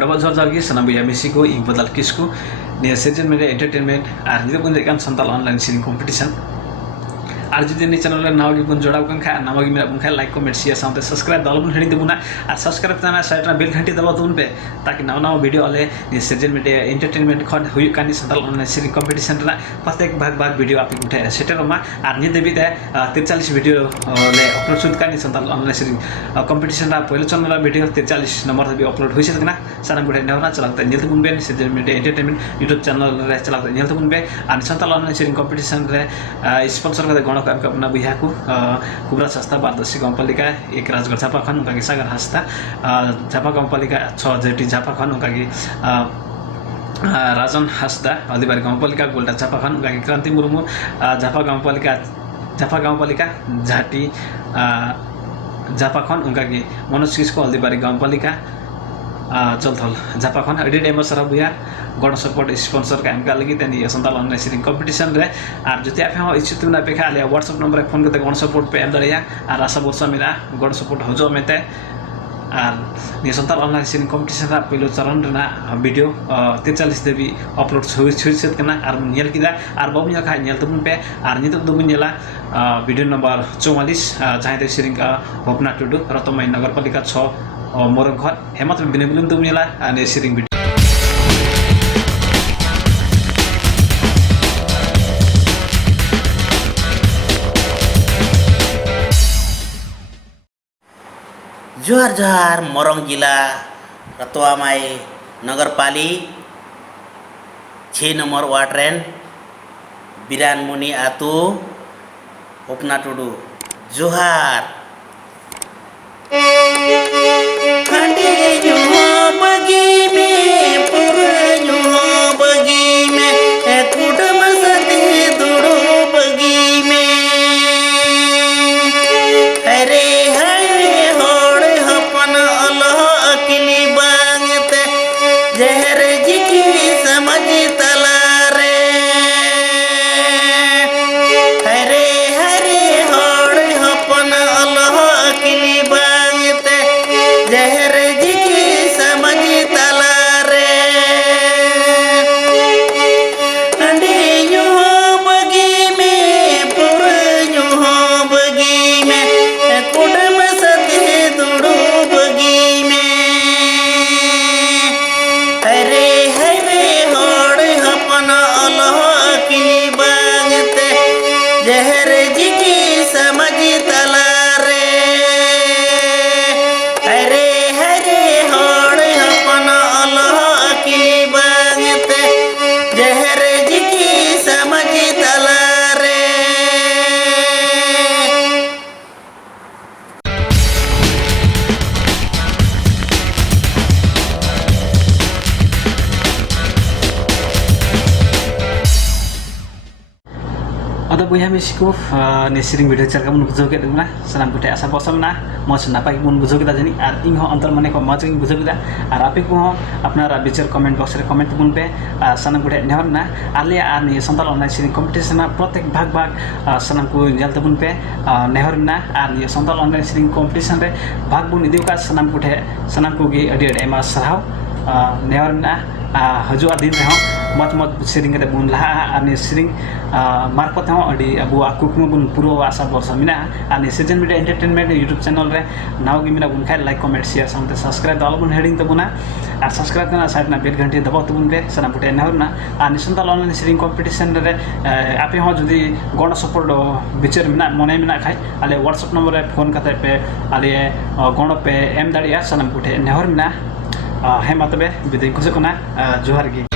double जोर की सनाम बयहा मिसी को इन बदल किसको ने सिरजन मीडिया एंटरटेनमेंट और निदो बन देखान संथाल ऑनलाइन सिरिंग कंपटीशन और जुदी नि चैनल रे नाव गिबन जोड़ाव कन खा नाव गिमेरा बुन खा लाइक कमेंट शेयर साउंड सब्सक्राइब दलबन हेडी देबुना और सब्सक्राइब तना साइड ना बेल घंटी दबा तुन पे ताकि नाव नाव वीडियो आले नि सिरजन मीडिया एंटरटेनमेंट खन हुयुगो-काना संथाल ऑनलाइन सिरिंग कंपटीशन रा प्रत्येक भाग वीडियो आप उठे सेटरमा और नि देबी 43 वीडियो ले अपलोड सुद कानी संथाल ऑनलाइन सिरिंग कंपटीशन रा पहले चैनल वीडियो 43 नंबर भी अपलोड हुई सकना सारा गुटे नेवरा चलाते नेलते बुन बे सिरजन मीडिया एंटरटेनमेंट यूट्यूब चैनल रे चलाते नेलते बुन बे और संथाल ऑनलाइन सिरिंग कंपटीशन रे स्पॉन्सर करते अपना बयहा को कुबरा सस्ता बारदशी गंपालिका एक राजगढ़ झापा खन उनका सागर हस्ता झापा गंपालिका 6 जेटी झापा खन उनका राजन हस्ता हल्दीबारी गंपालिका गोल्डा झापा खन उनका क्रांति मुर्मू झापा गंपालिका झाटी झापा खन उनका मनोज किसको हल्दीबारी गंपालिका चलथल झापा खन अडी डेमो सर बुया गण सपोर्ट स्पॉन्सर का एमका लगी तनी संथाल ऑनलाइन सिरिंग कंपटीशन रे और जो आप इच्छुक तुमना पे खाली व्हाट्सएप नंबर फोन करते गण सपोर्ट पे एम दड़िया और आशा वर्षा मेरा गण सपोर्ट हो मेते और ये संथाल ऑनलाइन सिरिंग कंपटीशन रा पहलो चरण रेना वीडियो 43 देवी अपलोड हुई कना और नेल किदा और बाबू नेल खा नेल तबुन पे और नितो दबुन नेला वीडियो नंबर 44 जहां ते सिरिंग हुपना टुडू रतमाई नगरपालिका 6 मोरम घर हेमत में बिनेबुलुन तुम नेला ने सिरिंग वीडियो जोहार जोहार मोरंग जिला रतवामाई नगरपाली 6 नंबर वार्ड रेन बिरानमुनि आतु हुपना टुडू जोहार अदा बयहा मिसी को ने सिरिंग वीडियो चलका मन बुझो के दना सनाम गुटे आशा बसलना मस नापाई मन बुझो के जानी और इन अंतर माने को मज बुझो के और आपे को अपना विचार कमेंट बॉक्स रे कमेंट बुन पे सनाम गुटे नेहरना आले आ ने संथाल ऑनलाइन सिरिंग कंपटीशन प्रत्येक भाग सनाम को जलते बुन पे नेहरना और ये संथाल ऑनलाइन सिरिंग कंपटीशन रे भाग बुन इदिउ का सनाम गुटे सनाम को गे अडी अडी एमा सरहाव नेहरना हजुआ दिन रे मत मत सिरिंग के बुन लहा आने सिरिंग मार्फत हो अडी अबु आकुकुम बुन पुरो आशा वर्ष मिना आने सिरजन मीडिया एंटरटेनमेंट यूट्यूब चैनल रे नाव गी मिना बुन खाय लाइक कमेंट शेयर साउंड सब्सक्राइब दल बुन हेडिंग तबुना आ सब्सक्राइब करना साइड ना बेल घंटी दबाव तबुन बे सना पुटे नहरना आने संथाल ऑनलाइन सिरिंग कंपटीशन रे आपे हो जदी गण सपोर्ट विचार मिना मने मिना खाय आले व्हाट्सएप नंबर रे फोन करते पे आले गण पे एम दाड़िया सना पुटे नहर मिना हेमा तबे बिदाय कुसे कोना जोहार गी